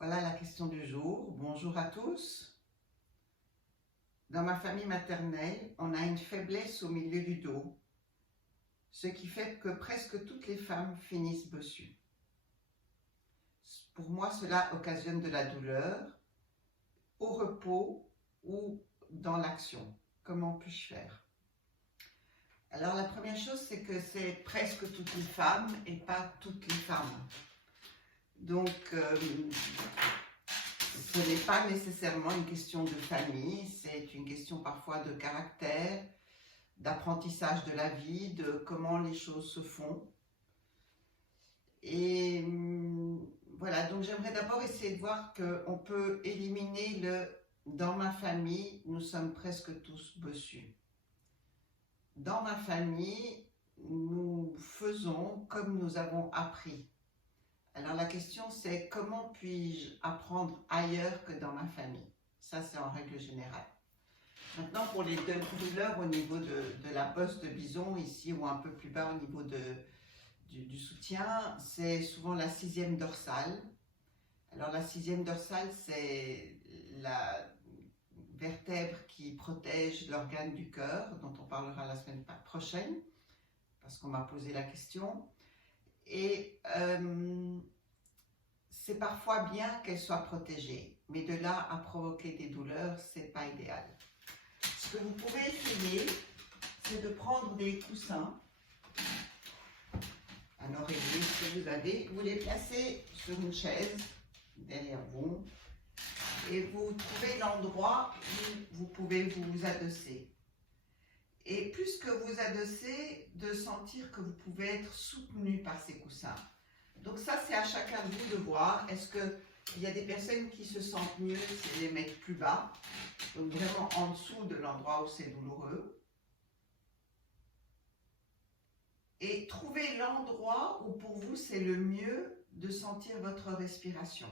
Voilà la question du jour. Bonjour à tous. Dans ma famille maternelle, on a une faiblesse au milieu du dos, ce qui fait que presque toutes les femmes finissent bossues. Pour moi, cela occasionne de la douleur, au repos ou dans l'action. Comment puis-je faire? Alors la première chose, c'est que c'est presque toutes les femmes et pas toutes les femmes. Donc, ce n'est pas nécessairement une question de famille, c'est une question parfois de caractère, d'apprentissage de la vie, de comment les choses se font. Et voilà, donc j'aimerais d'abord essayer de voir qu'on peut éliminer le « dans ma famille, nous sommes presque tous bossus ». Dans ma famille, nous faisons comme nous avons appris. Alors la question c'est comment puis-je apprendre ailleurs que dans ma famille? Ça c'est en règle générale. Maintenant pour les douleurs au niveau de la bosse de bison ici ou un peu plus bas au niveau du soutien, c'est souvent la 6e dorsale. Alors la 6e dorsale c'est la vertèbre qui protège l'organe du cœur dont on parlera la semaine prochaine parce qu'on m'a posé la question. Et c'est parfois bien qu'elle soit protégée, mais de là à provoquer des douleurs, c'est pas idéal. Ce que vous pouvez essayer, c'est de prendre des coussins à oreiller que vous avez, vous les placez sur une chaise derrière vous et vous trouvez l'endroit où vous pouvez vous adosser. Et plus que vous adossez, de sentir que vous pouvez être soutenu par ces coussins. Donc ça, c'est à chacun de vous de voir. Est-ce qu'il y a des personnes qui se sentent mieux si les mettent plus bas, donc vraiment en dessous de l'endroit où c'est douloureux. Et trouvez l'endroit où pour vous c'est le mieux de sentir votre respiration.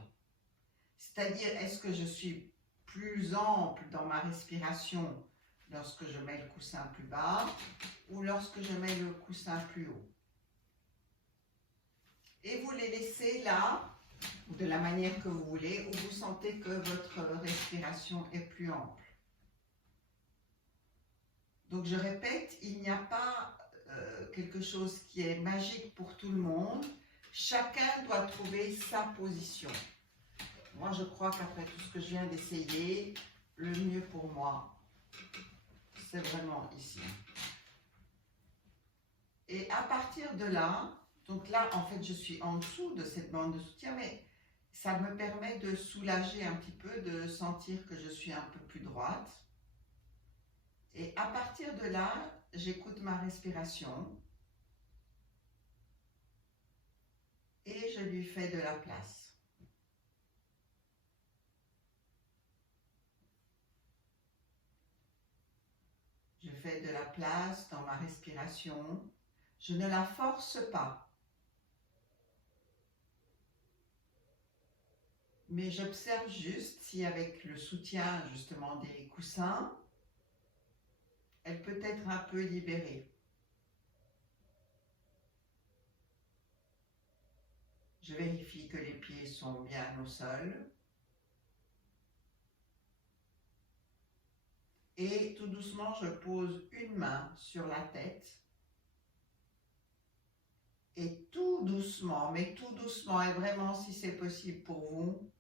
C'est-à-dire, est-ce que je suis plus ample dans ma respiration lorsque je mets le coussin plus bas ou lorsque je mets le coussin plus haut? Et vous les laissez là, de la manière que vous voulez, où vous sentez que votre respiration est plus ample. Donc je répète, il n'y a pas quelque chose qui est magique pour tout le monde. Chacun doit trouver sa position. Moi je crois qu'après tout ce que je viens d'essayer, le mieux pour moi, c'est vraiment ici. Et à partir de là, donc là en fait je suis en dessous de cette bande de soutien, mais ça me permet de soulager un petit peu, de sentir que je suis un peu plus droite. Et à partir de là, j'écoute ma respiration et je lui fais de la place. Je fais de la place dans ma respiration. Je ne la force pas. Mais j'observe juste si avec le soutien justement des coussins, elle peut être un peu libérée. Je vérifie que les pieds sont bien au sol. Et tout doucement, je pose une main sur la tête. Et tout doucement, mais tout doucement, et vraiment si c'est possible pour vous,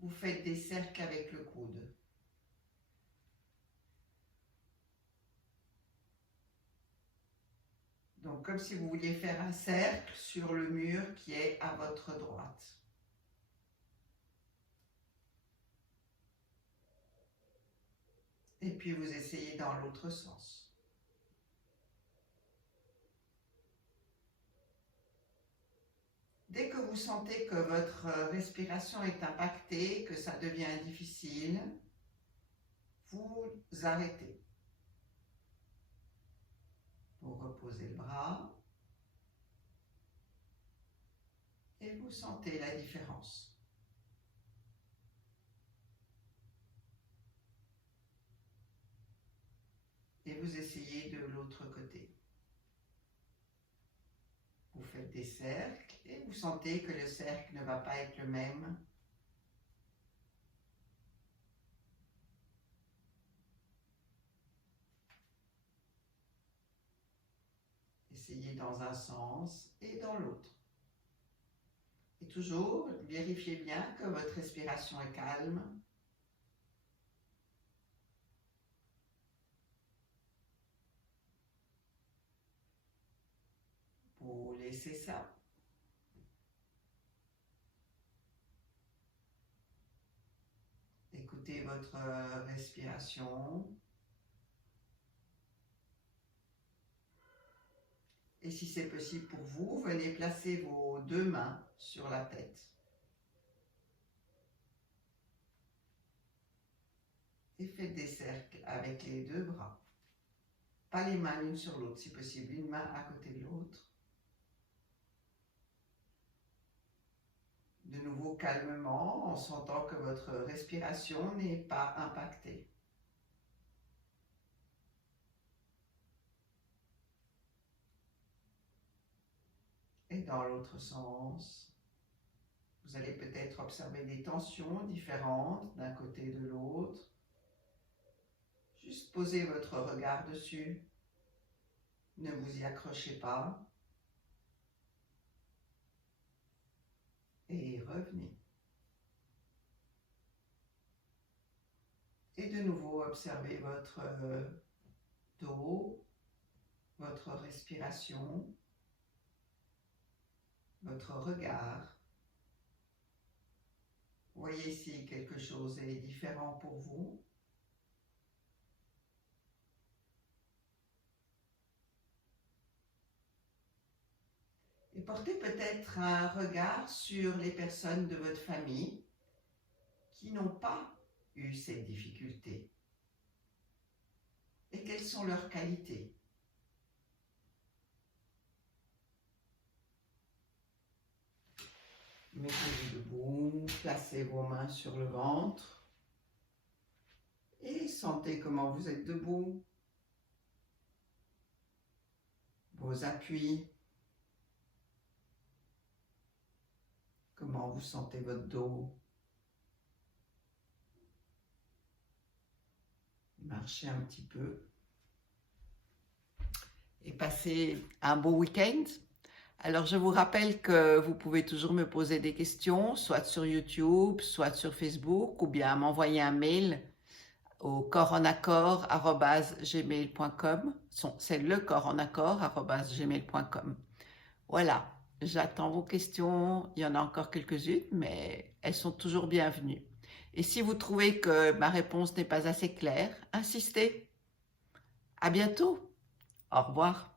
vous faites des cercles avec le coude. Donc comme si vous vouliez faire un cercle sur le mur qui est à votre droite. Et puis vous essayez dans l'autre sens. Dès que vous sentez que votre respiration est impactée, que ça devient difficile, vous arrêtez. Vous reposez le bras et vous sentez la différence. Et vous essayez de l'autre côté. Vous faites des cercles et vous sentez que le cercle ne va pas être le même Essayez dans un sens et dans l'autre. Et toujours, vérifiez bien que votre respiration est calme. Vous laissez ça. Écoutez votre respiration. Et si c'est possible pour vous, venez placer vos deux mains sur la tête. Et faites des cercles avec les deux bras. Pas les mains l'une sur l'autre, si possible, une main à côté de l'autre. De nouveau calmement, en sentant que votre respiration n'est pas impactée. Et dans l'autre sens, vous allez peut-être observer des tensions différentes d'un côté et de l'autre. Juste posez votre regard dessus. Ne vous y accrochez pas. Et revenez. Et de nouveau, observez votre dos, votre respiration, votre regard. Voyez si quelque chose est différent pour vous. Et portez peut-être un regard sur les personnes de votre famille qui n'ont pas eu cette difficulté. Et quelles sont leurs qualités? Mettez-vous debout, placez vos mains sur le ventre et sentez comment vous êtes debout. Vos appuis. Comment vous sentez votre dos? Marchez un petit peu. Et passez un beau week-end. Alors, je vous rappelle que vous pouvez toujours me poser des questions, soit sur YouTube, soit sur Facebook, ou bien m'envoyer un mail au coresenaccord@gmail.com. C'est lecoresenaccord@gmail.com. Voilà, j'attends vos questions. Il y en a encore quelques-unes, mais elles sont toujours bienvenues. Et si vous trouvez que ma réponse n'est pas assez claire, insistez. À bientôt. Au revoir.